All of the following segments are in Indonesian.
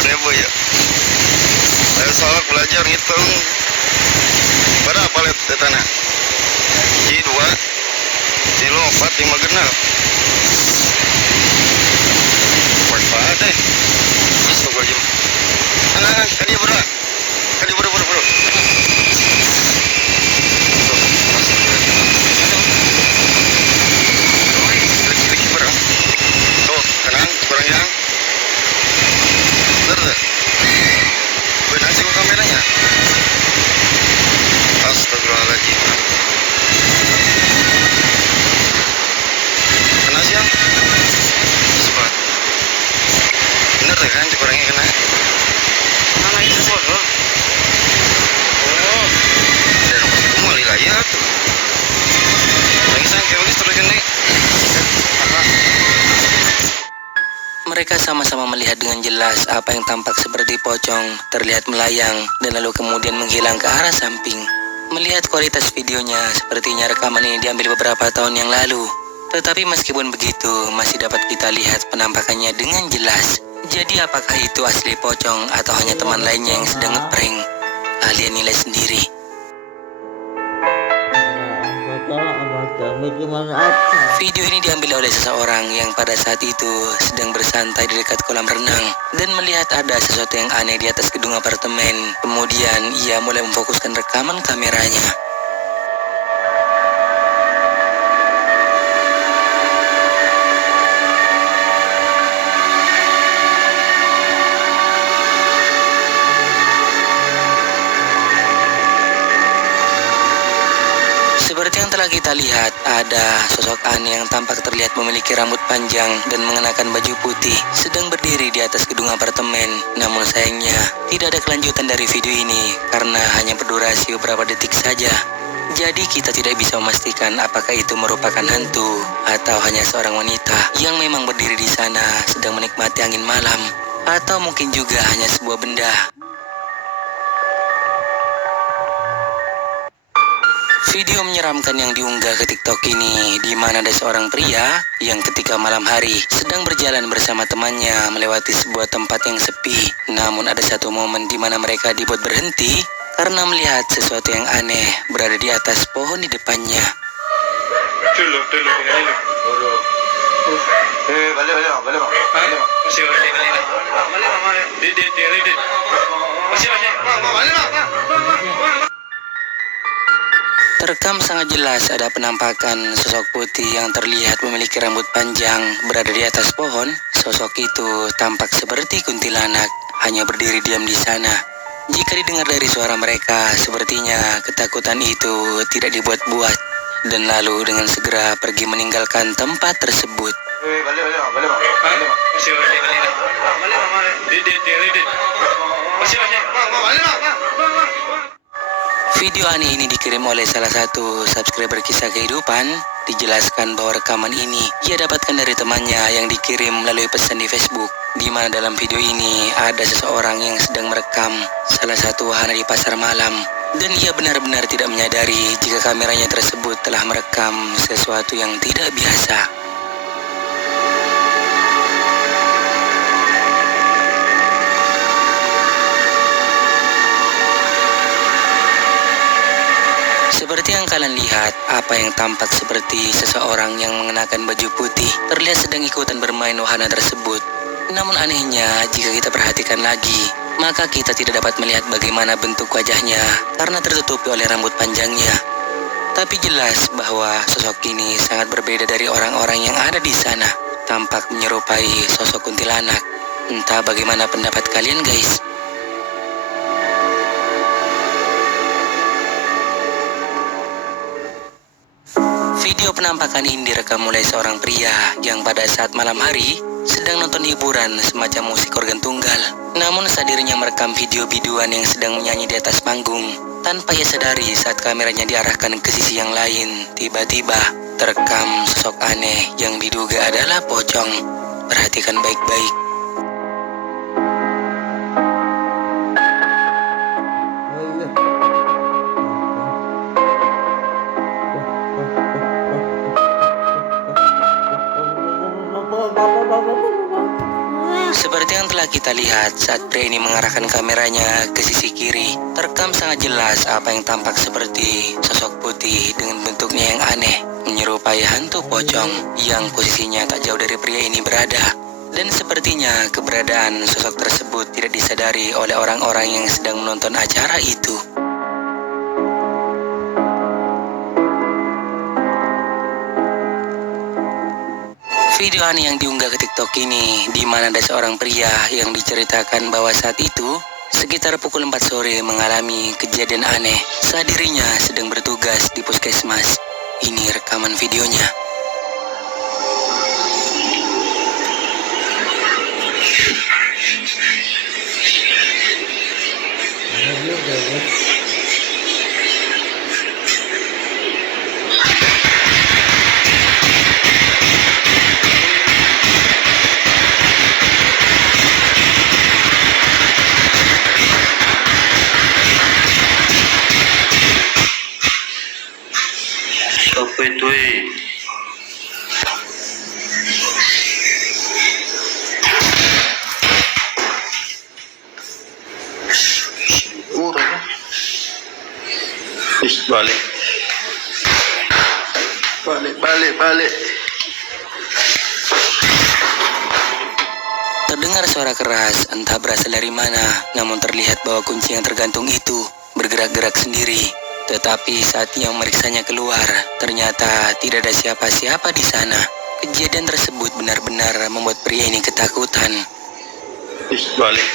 ribu ya. Saya salah belajar ngitung. Berapa lihat di tanah? C2, C4, 5 genap. Berapa deh? Astagfirullahaladzim. Nah, kan dia bro. Kan dia bro. Tuh, tenang, kurang yang. Bener deh. Benar sih kameranya. Astagfirullahaladzim. Kena siang. Coba. Bener deh kan, kurangnya kena. Mana itu bro? Oh, saya mau lihat ya tuh. Lagi sangke lagi terus ini. Mereka sama-sama melihat dengan jelas apa yang tampak seperti pocong terlihat melayang dan lalu kemudian menghilang ke arah samping. Melihat kualitas videonya, sepertinya rekaman ini diambil beberapa tahun yang lalu. Tetapi meskipun begitu, masih dapat kita lihat penampakannya dengan jelas. Jadi apakah itu asli pocong atau hanya teman lainnya yang sedang ngeprank? Kalian nilai sendiri. Video ini diambil oleh seseorang yang pada saat itu sedang bersantai di dekat kolam renang dan melihat ada sesuatu yang aneh di atas gedung apartemen. Kemudian ia mulai memfokuskan rekaman kameranya. Seperti yang telah kita lihat, ada sosok aneh yang tampak terlihat memiliki rambut panjang dan mengenakan baju putih, sedang berdiri di atas gedung apartemen. Namun sayangnya, tidak ada kelanjutan dari video ini karena hanya berdurasi beberapa detik saja. Jadi kita tidak bisa memastikan apakah itu merupakan hantu atau hanya seorang wanita yang memang berdiri di sana sedang menikmati angin malam, atau mungkin juga hanya sebuah benda. Video menyeramkan yang diunggah ke TikTok ini, di mana ada seorang pria yang ketika malam hari sedang berjalan bersama temannya melewati sebuah tempat yang sepi. Namun ada satu momen di mana mereka dibuat berhenti karena melihat sesuatu yang aneh berada di atas pohon di depannya. Dulu. Balik. Masih balik. Dit. Masih. Terekam sangat jelas ada penampakan sosok putih yang terlihat memiliki rambut panjang berada di atas pohon. Sosok itu tampak seperti kuntilanak, hanya berdiri diam di sana. Jika didengar dari suara mereka, sepertinya ketakutan itu tidak dibuat-buat. Dan lalu dengan segera pergi meninggalkan tempat tersebut. Balik. Masih balik. Dit. Masih balik. Video aneh ini dikirim oleh salah satu subscriber kisah kehidupan. Dijelaskan bahwa rekaman ini ia dapatkan dari temannya yang dikirim melalui pesan di Facebook, di mana dalam video ini ada seseorang yang sedang merekam salah satu wahana di pasar malam, dan ia benar-benar tidak menyadari jika kameranya tersebut telah merekam sesuatu yang tidak biasa. Seperti yang kalian lihat, apa yang tampak seperti seseorang yang mengenakan baju putih terlihat sedang ikutan bermain wahana tersebut. Namun anehnya, jika kita perhatikan lagi, maka kita tidak dapat melihat bagaimana bentuk wajahnya karena tertutupi oleh rambut panjangnya. Tapi jelas bahwa sosok ini sangat berbeda dari orang-orang yang ada di sana. Tampak menyerupai sosok kuntilanak. Entah bagaimana pendapat kalian guys. Video penampakan ini direkam oleh seorang pria yang pada saat malam hari sedang nonton hiburan semacam musik organ tunggal. Namun saat dirinya merekam video biduan yang sedang menyanyi di atas panggung, tanpa ia sadari saat kameranya diarahkan ke sisi yang lain, tiba-tiba terekam sosok aneh yang diduga adalah pocong. Perhatikan baik-baik. Seperti yang telah Cobalah kita lihat saat pria ini mengarahkan kameranya ke sisi kiri. Terekam sangat jelas apa yang tampak seperti sosok putih dengan bentuknya yang aneh, menyerupai hantu pocong yang posisinya tak jauh dari pria ini berada. Dan sepertinya keberadaan sosok tersebut tidak disadari oleh orang-orang yang sedang menonton acara itu. Video aneh yang diunggah ke TikTok ini, di mana ada seorang pria yang diceritakan bahwa saat itu sekitar pukul 4 sore mengalami kejadian aneh saat dirinya sedang bertugas di puskesmas. Ini rekaman videonya. Apa itu? Balik. Terdengar suara keras, entah berasal dari mana, namun terlihat bahwa kunci yang tergantung itu bergerak-gerak sendiri. Tetapi saat ia memeriksanya keluar, ternyata tidak ada siapa-siapa di sana. Kejadian tersebut benar-benar membuat pria ini ketakutan. Balik.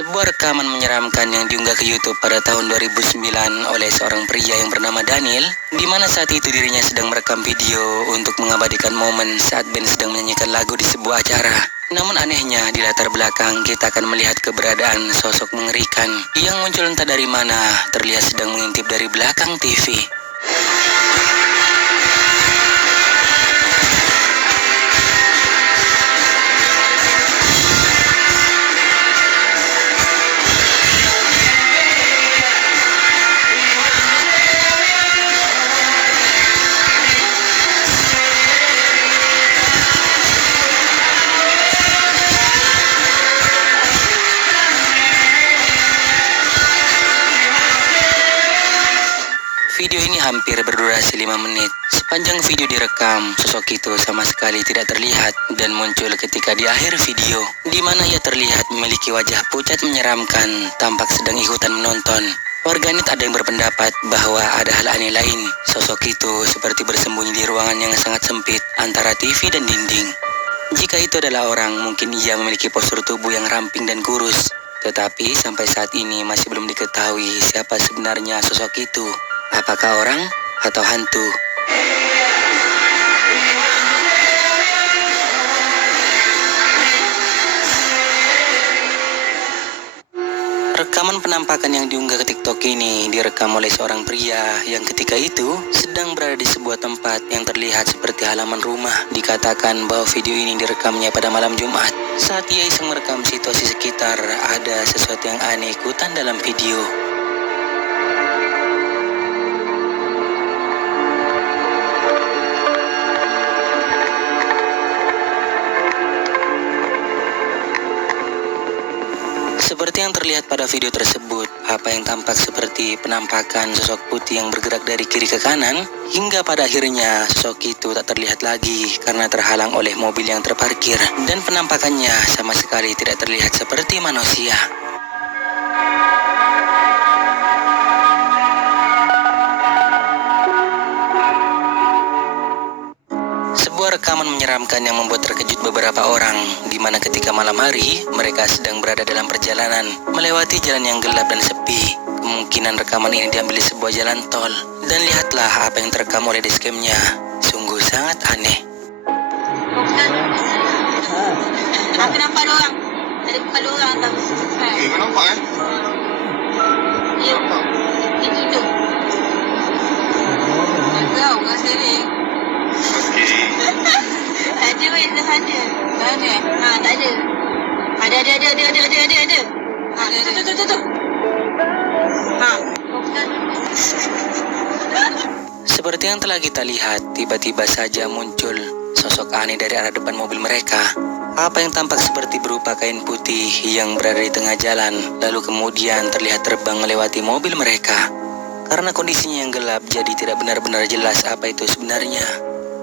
Sebuah rekaman menyeramkan yang diunggah ke YouTube pada tahun 2009 oleh seorang pria yang bernama Daniel, di mana saat itu dirinya sedang merekam video untuk mengabadikan momen saat band sedang menyanyikan lagu di sebuah acara. Namun anehnya di latar belakang kita akan melihat keberadaan sosok mengerikan yang muncul entah dari mana, terlihat sedang mengintip dari belakang TV. Video ini hampir berdurasi 5 menit. Sepanjang video direkam, sosok itu sama sekali tidak terlihat dan muncul ketika di akhir video, di mana ia terlihat memiliki wajah pucat menyeramkan, tampak sedang ikutan menonton. Warganet ada yang berpendapat bahwa ada hal aneh lain. Sosok itu seperti bersembunyi di ruangan yang sangat sempit antara TV dan dinding. Jika itu adalah orang, mungkin ia memiliki postur tubuh yang ramping dan kurus. Tetapi sampai saat ini masih belum diketahui siapa sebenarnya sosok itu. Apakah orang atau hantu? Rekaman penampakan yang diunggah ke TikTok ini direkam oleh seorang pria yang ketika itu sedang berada di sebuah tempat yang terlihat seperti halaman rumah. Dikatakan bahwa video ini direkamnya pada malam Jumat. Saat ia iseng merekam situasi sekitar, ada sesuatu yang aneh ikutan dalam video. Seperti yang terlihat pada video tersebut, apa yang tampak seperti penampakan sosok putih yang bergerak dari kiri ke kanan, hingga pada akhirnya sosok itu tak terlihat lagi karena terhalang oleh mobil yang terparkir, dan penampakannya sama sekali tidak terlihat seperti manusia. Sebuah rekaman menyeramkan yang membuat terkejut beberapa orang, di mana ketika malam hari, mereka sedang berada dalam perjalanan, melewati jalan yang gelap dan sepi. Kemungkinan rekaman ini diambil di sebuah jalan tol. Dan lihatlah apa yang terekam oleh dashcamnya. Sungguh sangat aneh. Aku nampak dua orang. Ada kepala orang tau. Kau nampak kan? Ya. Itu tu. Tak tahu kat sini. Okey. Ada weh, dah ada. Tak ada. Ha, tak ada. Ada. Ha, tu. Ha. Seperti yang telah kita lihat, tiba-tiba saja muncul sosok aneh dari arah depan mobil mereka. Apa yang tampak seperti berupa kain putih yang berada di tengah jalan, lalu kemudian terlihat terbang melewati mobil mereka. Karena kondisinya yang gelap, jadi tidak benar-benar jelas apa itu sebenarnya.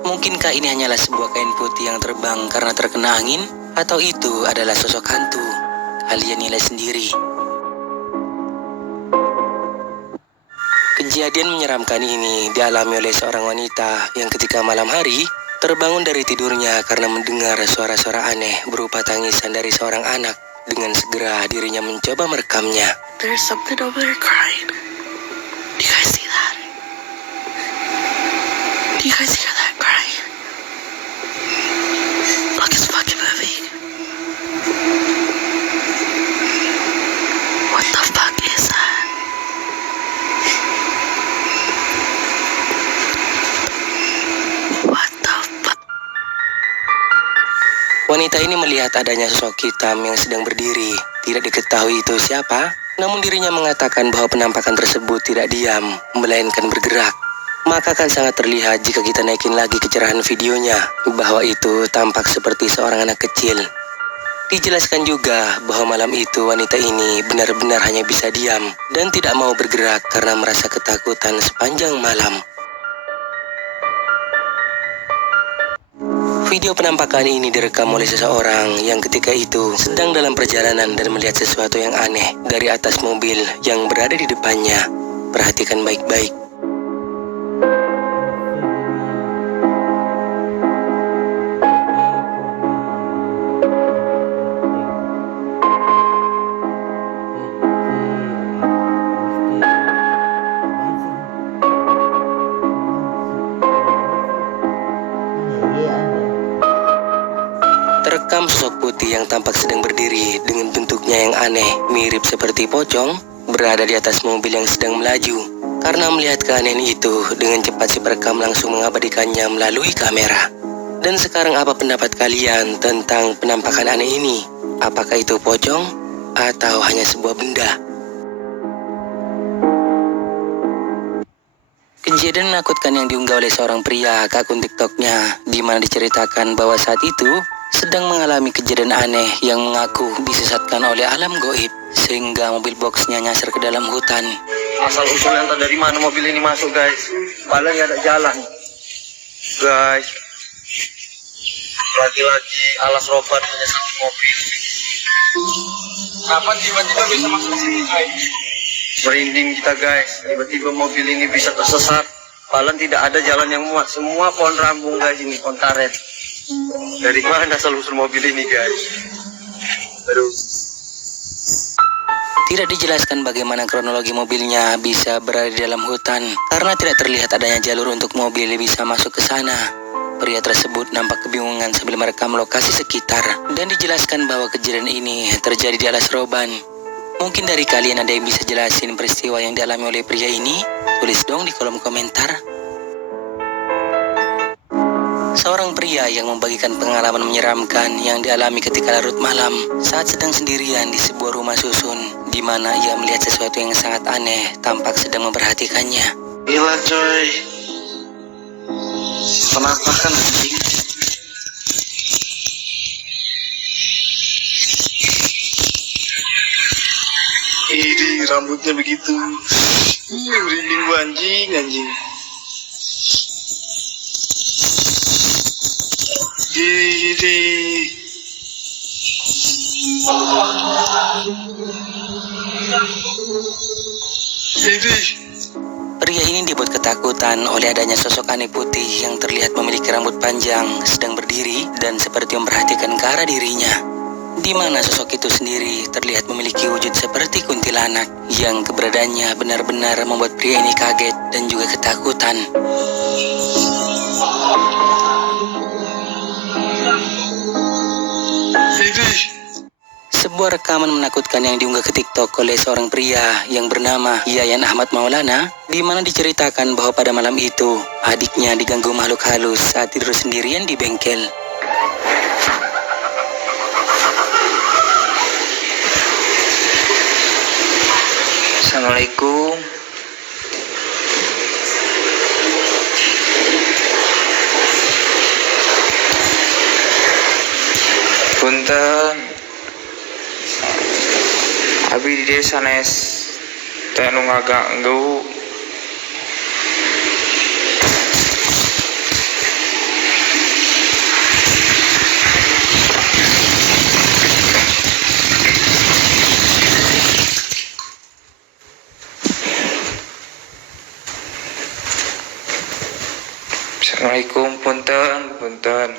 Mungkinkah ini hanyalah sebuah kain putih yang terbang karena terkena angin? Atau itu adalah sosok hantu? Kalian nilai sendiri. Kejadian menyeramkan ini dialami oleh seorang wanita yang ketika malam hari terbangun dari tidurnya karena mendengar suara-suara aneh berupa tangisan dari seorang anak. Dengan segera dirinya mencoba merekamnya. There's something over there crying. Do you guys see that? Do you guys hear that crying? Look, it's fucking moving. What the fuck is that? What the fuck? Wanita ini melihat adanya sosok hitam yang sedang berdiri. Tidak diketahui itu siapa, namun dirinya mengatakan bahwa penampakan tersebut tidak diam, melainkan bergerak. Maka akan sangat terlihat jika kita naikin lagi kecerahan videonya, bahwa itu tampak seperti seorang anak kecil. Dijelaskan juga bahwa malam itu wanita ini benar-benar hanya bisa diam dan tidak mau bergerak karena merasa ketakutan sepanjang malam. Video penampakan ini direkam oleh seseorang yang ketika itu sedang dalam perjalanan dan melihat sesuatu yang aneh dari atas mobil yang berada di depannya. Perhatikan baik-baik. Terekam sosok putih yang tampak sedang berdiri dengan bentuknya yang aneh, mirip seperti pocong, berada di atas mobil yang sedang melaju. Karena melihat keanehan itu, dengan cepat si perekam langsung mengabadikannya melalui kamera. Dan sekarang apa pendapat kalian tentang penampakan aneh ini? Apakah itu pocong atau hanya sebuah benda? Kejadian menakutkan yang diunggah oleh seorang pria ke akun TikToknya, di mana diceritakan bahwa saat itu sedang mengalami kejadian aneh yang mengaku disesatkan oleh alam goib sehingga mobil boxnya nyasar ke dalam hutan. Asal usulnya entah dari mana mobil ini masuk, guys. Padahal nggak ada jalan, guys. Lagi-lagi alas roban menyesat mobil. Kapan tiba-tiba bisa masuk ke sini, guys? Merinding kita, guys. Tiba-tiba mobil ini bisa tersesat. Padahal tidak ada jalan yang muat. Semua pohon rambung, guys, ini pohon karet. Dari mana asal-usul mobil ini, guys? Aduh. Tidak dijelaskan bagaimana kronologi mobilnya bisa berada di dalam hutan karena tidak terlihat adanya jalur untuk mobil bisa masuk ke sana. Pria tersebut nampak kebingungan sambil merekam lokasi sekitar dan dijelaskan bahwa kejadian ini terjadi di alas roban. Mungkin dari kalian ada yang bisa jelasin peristiwa yang dialami oleh pria ini? Tulis dong di kolom komentar. Seorang pria yang membagikan pengalaman menyeramkan yang dialami ketika larut malam saat sedang sendirian di sebuah rumah susun, di mana ia melihat sesuatu yang sangat aneh tampak sedang memperhatikannya. Gila, coy. Penampakan anjing. Ini rambutnya begitu. Merinding gua, anjing. Gini. Pria ini dibuat ketakutan oleh adanya sosok aneh putih yang terlihat memiliki rambut panjang, sedang berdiri dan seperti memperhatikan ke arah dirinya. Di mana sosok itu sendiri terlihat memiliki wujud seperti kuntilanak yang keberadaannya benar-benar membuat pria ini kaget dan juga ketakutan. Sebuah rekaman menakutkan yang diunggah ke TikTok oleh seorang pria yang bernama Yayan Ahmad Maulana, di mana diceritakan bahwa pada malam itu adiknya diganggu makhluk halus saat tidur sendirian di bengkel. Assalamualaikum. Punten. Abi di desa nes. Teh nu ngaganggu. Assalamualaikum, punten.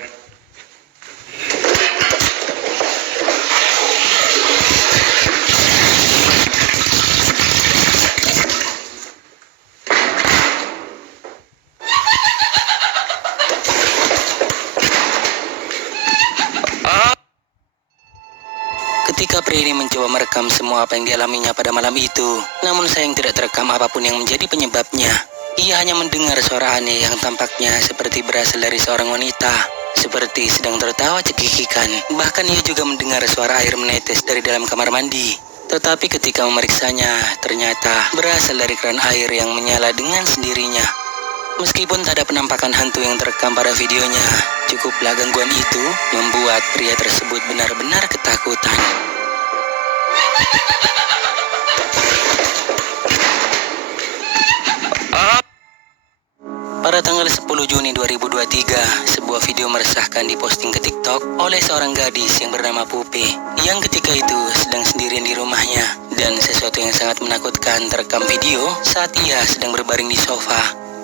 Ketika pria ini mencoba merekam semua apa yang dialaminya pada malam itu, namun sayang tidak terekam apapun yang menjadi penyebabnya. Ia hanya mendengar suara aneh yang tampaknya seperti berasal dari seorang wanita, seperti sedang tertawa cekikikan. Bahkan ia juga mendengar suara air menetes dari dalam kamar mandi. Tetapi ketika memeriksanya, ternyata berasal dari keran air yang menyala dengan sendirinya. Meskipun tak ada penampakan hantu yang terekam pada videonya, cukuplah gangguan itu membuat pria tersebut benar-benar ketakutan. Pada tanggal 10 Juni 2023, sebuah video meresahkan diposting ke TikTok oleh seorang gadis yang bernama Pupi, yang ketika itu sedang sendirian di rumahnya, dan sesuatu yang sangat menakutkan terekam video saat ia sedang berbaring di sofa.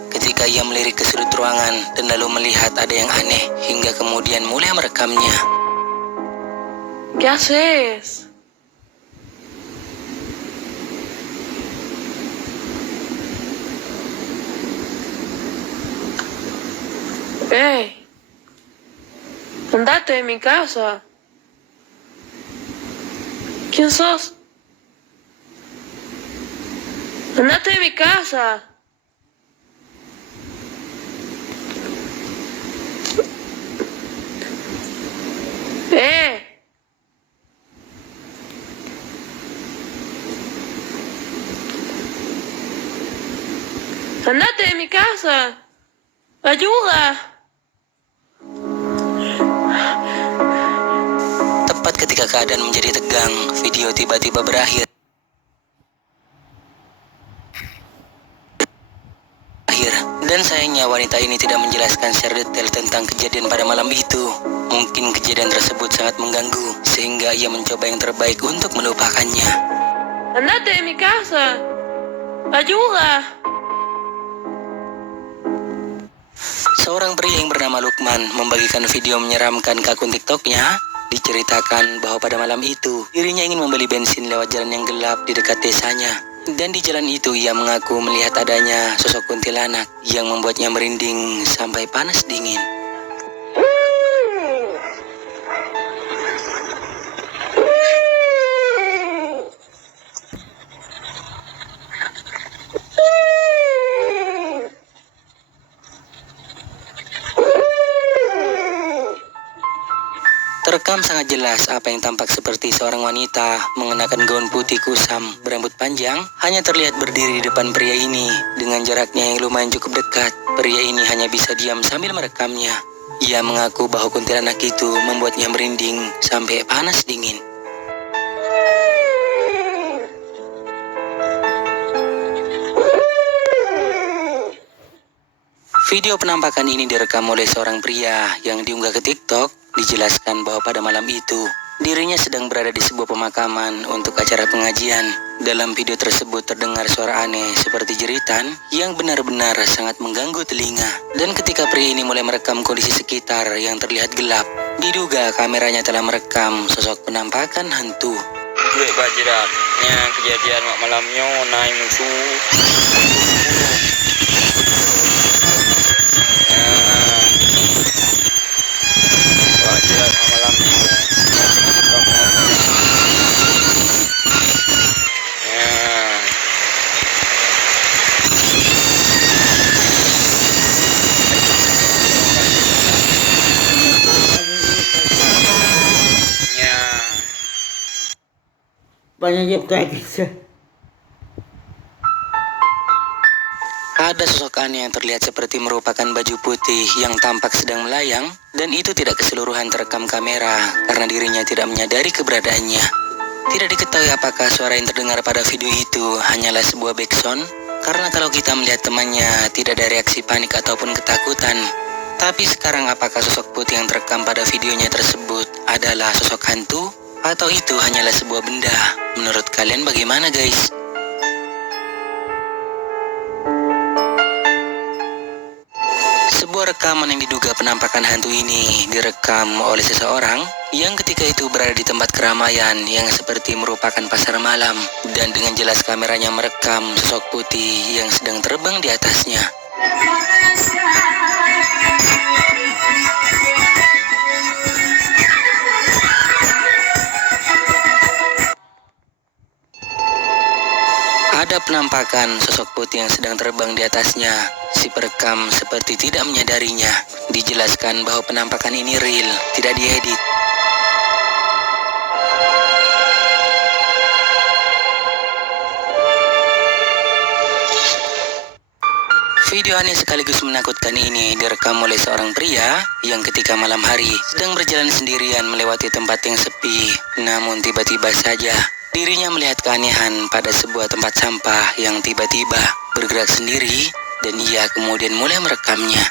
Ketika ia melirik ke sudut ruangan dan lalu melihat ada yang aneh, hingga kemudian mulai merekamnya. ¿Qué haces? ¡Ey! ¡Andate de mi casa! ¿Quién sos? ¡Andate de mi casa! ¡Eh! ¡Andate de mi casa! ¡Ayuda! Tepat ketika keadaan menjadi tegang, video tiba-tiba berakhir. Dan sayangnya wanita ini tidak menjelaskan secara detail tentang kejadian pada malam itu. Mungkin kejadian tersebut sangat mengganggu, sehingga ia mencoba yang terbaik untuk melupakannya. ¡Andate de mi casa! ¡Ayuda! Seorang pria yang bernama Lukman membagikan video menyeramkan ke akun TikToknya. Diceritakan bahwa pada malam itu, dirinya ingin membeli bensin lewat jalan yang gelap di dekat desanya. Dan di jalan itu ia mengaku melihat adanya sosok kuntilanak yang membuatnya merinding sampai panas dingin. Terekam sangat jelas apa yang tampak seperti seorang wanita mengenakan gaun putih kusam berambut panjang hanya terlihat berdiri di depan pria ini dengan jaraknya yang lumayan cukup dekat. Pria ini hanya bisa diam sambil merekamnya. Ia mengaku bahwa kuntilanak itu membuatnya merinding sampai panas dingin. Video penampakan ini direkam oleh seorang pria yang diunggah ke TikTok. Dijelaskan bahwa pada malam itu, dirinya sedang berada di sebuah pemakaman untuk acara pengajian. Dalam video tersebut terdengar suara aneh seperti jeritan yang benar-benar sangat mengganggu telinga. Dan ketika pria ini mulai merekam kondisi sekitar yang terlihat gelap, diduga kameranya telah merekam sosok penampakan hantu. Gue bajiratnya kejadian malamnya naik musuh. Bajirat malamnya. Banyak jeb tak bisa. Ada sosok aneh yang terlihat seperti merupakan baju putih yang tampak sedang melayang, dan itu tidak keseluruhan terekam kamera karena dirinya tidak menyadari keberadaannya. Tidak diketahui apakah suara yang terdengar pada video itu hanyalah sebuah backsound, karena kalau kita melihat temannya tidak ada reaksi panik ataupun ketakutan. Tapi sekarang apakah sosok putih yang terekam pada videonya tersebut adalah sosok hantu? Atau itu hanyalah sebuah benda? Menurut kalian bagaimana guys? Sebuah rekaman yang diduga penampakan hantu ini direkam oleh seseorang yang ketika itu berada di tempat keramaian yang seperti merupakan pasar malam, dan dengan jelas kameranya merekam sosok putih yang sedang terbang di atasnya. Ada penampakan sosok putih yang sedang terbang di atasnya. Si perekam seperti tidak menyadarinya. Dijelaskan bahwa penampakan ini real, tidak diedit. Video aneh sekaligus menakutkan ini direkam oleh seorang pria yang ketika malam hari sedang berjalan sendirian melewati tempat yang sepi. Namun tiba-tiba saja dirinya melihat keanehan pada sebuah tempat sampah yang tiba-tiba bergerak sendiri, dan ia kemudian mulai merekamnya.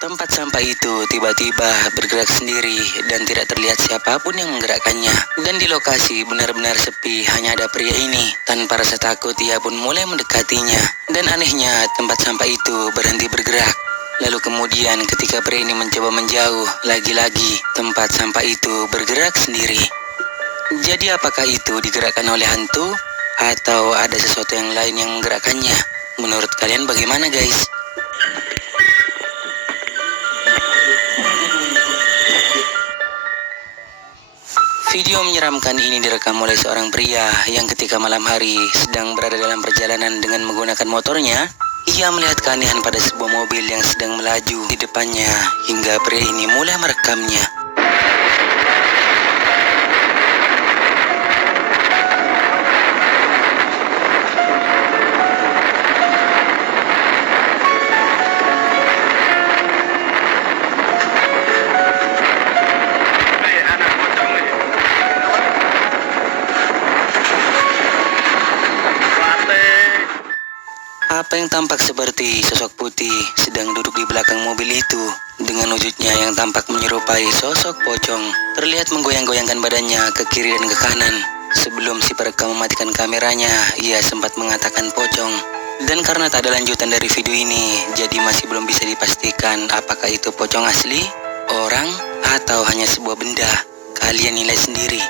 Tempat sampah itu tiba-tiba bergerak sendiri dan tidak terlihat siapapun yang menggerakkannya. Dan di lokasi benar-benar sepi, hanya ada pria ini. Tanpa rasa takut, ia pun mulai mendekatinya. Dan anehnya, tempat sampah itu berhenti bergerak. Lalu kemudian ketika pria ini mencoba menjauh, lagi-lagi tempat sampah itu bergerak sendiri. Jadi apakah itu digerakkan oleh hantu? Atau ada sesuatu yang lain yang menggerakkannya? Menurut kalian bagaimana guys? Video menyeramkan ini direkam oleh seorang pria yang ketika malam hari sedang berada dalam perjalanan dengan menggunakan motornya. Ia melihat keanehan pada sebuah mobil yang sedang melaju di depannya hingga pria ini mulai merekamnya. Apa yang tampak seperti sosok putih sedang duduk di belakang mobil itu dengan wujudnya yang tampak menyerupai sosok pocong, terlihat menggoyang-goyangkan badannya ke kiri dan ke kanan. Sebelum si perekam mematikan kameranya, ia sempat mengatakan pocong. Dan karena tak ada lanjutan dari video ini, jadi masih belum bisa dipastikan apakah itu pocong asli, orang, atau hanya sebuah benda. Kalian nilai sendiri.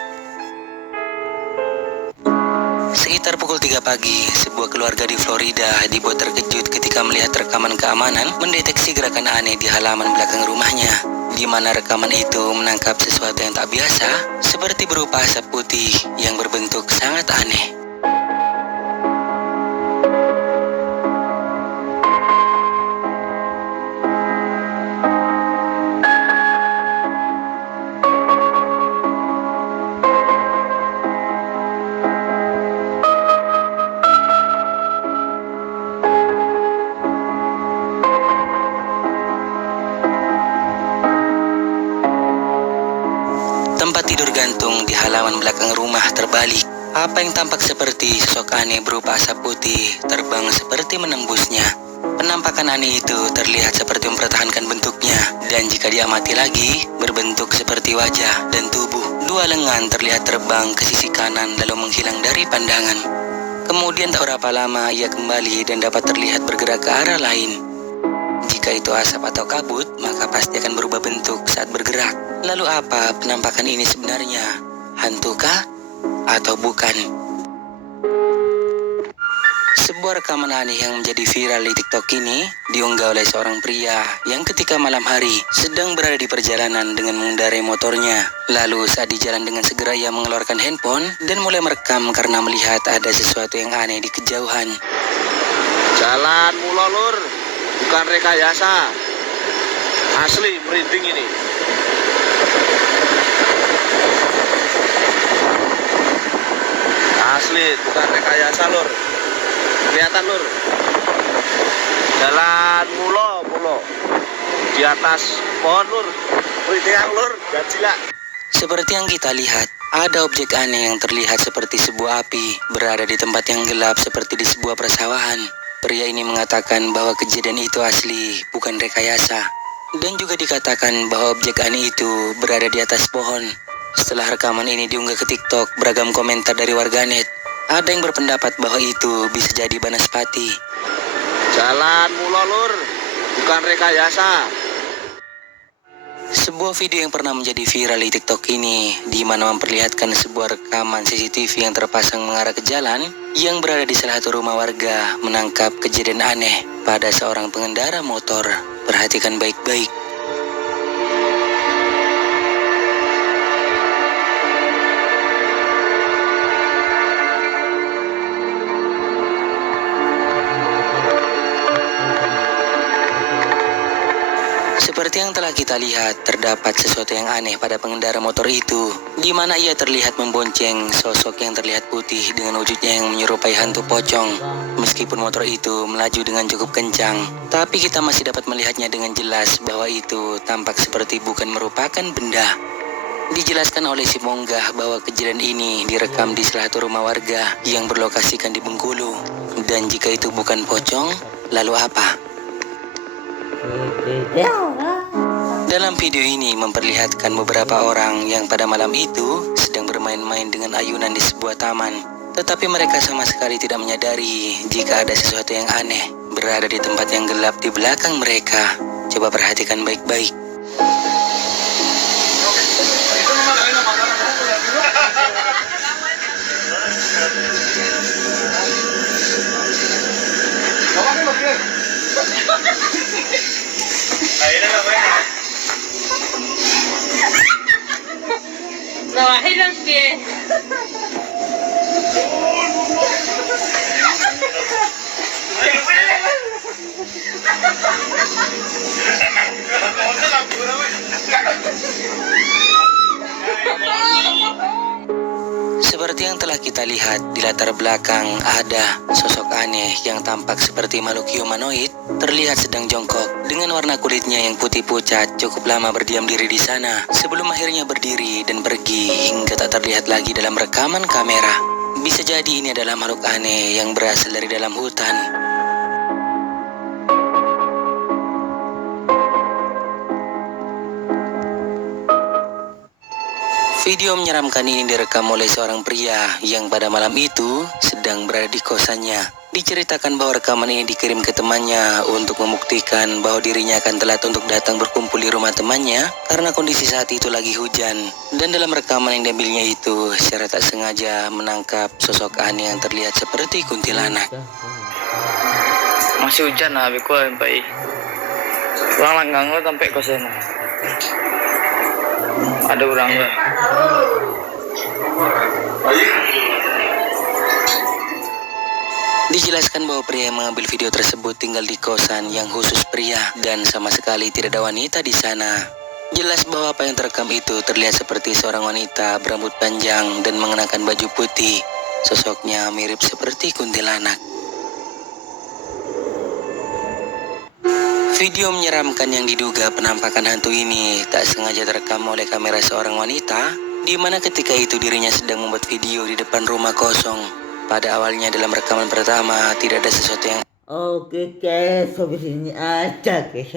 Sekitar pukul 3 pagi, sebuah keluarga di Florida dibuat terkejut ketika melihat rekaman keamanan mendeteksi gerakan aneh di halaman belakang rumahnya, di mana rekaman itu menangkap sesuatu yang tak biasa, seperti berupa asap putih yang berbentuk sangat aneh. Tempat tidur gantung di halaman belakang rumah terbalik. Apa yang tampak seperti sosok aneh berupa asap putih terbang seperti menembusnya. Penampakan aneh itu terlihat seperti mempertahankan bentuknya, dan jika diamati lagi, berbentuk seperti wajah dan tubuh. Dua lengan terlihat terbang ke sisi kanan lalu menghilang dari pandangan. Kemudian tak berapa lama ia kembali dan dapat terlihat bergerak ke arah lain. Jika itu asap atau kabut, maka pasti akan berubah bentuk saat bergerak. Lalu apa penampakan ini sebenarnya? Hantukah? Atau bukan? Sebuah rekaman aneh yang menjadi viral di TikTok ini diunggah oleh seorang pria yang ketika malam hari sedang berada di perjalanan dengan mengendarai motornya. Lalu saat di jalan dengan segera ia mengeluarkan handphone dan mulai merekam karena melihat ada sesuatu yang aneh di kejauhan. Jalan mula lur, bukan rekayasa. Asli merinding ini. Asli bukan rekayasa lur. Kelihatan lur. Jalan mulo di atas pohon lur. Merinding lur, gajila. Seperti yang kita lihat, ada objek aneh yang terlihat seperti sebuah api berada di tempat yang gelap seperti di sebuah persawahan. Pria ini mengatakan bahwa kejadian itu asli, bukan rekayasa. Dan juga dikatakan bahwa objek aneh itu berada di atas pohon. Setelah rekaman ini diunggah ke TikTok, beragam komentar dari warganet. Ada yang berpendapat bahwa itu bisa jadi banaspati. Jalan mula lur, bukan rekayasa. Sebuah video yang pernah menjadi viral di TikTok ini, di mana memperlihatkan sebuah rekaman CCTV yang terpasang mengarah ke jalan yang berada di salah satu rumah warga menangkap kejadian aneh pada seorang pengendara motor. Perhatikan baik-baik. Seperti yang telah kita lihat, terdapat sesuatu yang aneh pada pengendara motor itu, di mana ia terlihat membonceng sosok yang terlihat putih dengan wujudnya yang menyerupai hantu pocong. Meskipun motor itu melaju dengan cukup kencang, tapi kita masih dapat melihatnya dengan jelas bahwa itu tampak seperti bukan merupakan benda. Dijelaskan oleh si pengunggah bahwa kejadian ini direkam di salah satu rumah warga yang berlokasikan di Bengkulu. Dan jika itu bukan pocong, lalu apa? Dalam video ini memperlihatkan beberapa orang yang pada malam itu sedang bermain-main dengan ayunan di sebuah taman. Tetapi mereka sama sekali tidak menyadari jika ada sesuatu yang aneh berada di tempat yang gelap di belakang mereka. Coba perhatikan baik-baik. Rawahin lang siya. Seperti yang telah kita lihat, di latar belakang ada sosok aneh yang tampak seperti makhluk humanoid, terlihat sedang jongkok dengan warna kulitnya yang putih pucat, cukup lama berdiam diri di sana sebelum akhirnya berdiri dan pergi hingga tak terlihat lagi dalam rekaman kamera. Bisa jadi ini adalah makhluk aneh yang berasal dari dalam hutan. Video menyeramkan ini direkam oleh seorang pria yang pada malam itu sedang berada di kosannya. Diceritakan bahwa rekaman ini dikirim ke temannya untuk membuktikan bahwa dirinya akan telat untuk datang berkumpul di rumah temannya karena kondisi saat itu lagi hujan. Dan dalam rekaman yang diambilnya itu secara tak sengaja menangkap sosok aneh yang terlihat seperti kuntilanak. Masih hujan lah, aku sampai pulang langgang lo sampai kosan. Ada orang nggak? Dijelaskan bahwa pria yang mengambil video tersebut tinggal di kosan yang khusus pria dan sama sekali tidak ada wanita di sana. Jelas bahwa apa yang terekam itu terlihat seperti seorang wanita berambut panjang dan mengenakan baju putih. Sosoknya mirip seperti kuntilanak. Video menyeramkan yang diduga penampakan hantu ini tak sengaja terekam oleh kamera seorang wanita, di mana ketika itu dirinya sedang membuat video di depan rumah kosong. Pada awalnya dalam rekaman pertama tidak ada sesuatu yang... Oke guys, sampai sini aja guys.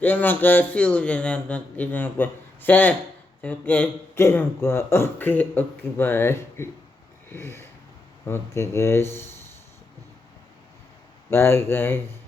Terima kasih udah nonton channel gua. Saya subscribe channel gua. Oke, bye. Oke guys. Bye guys.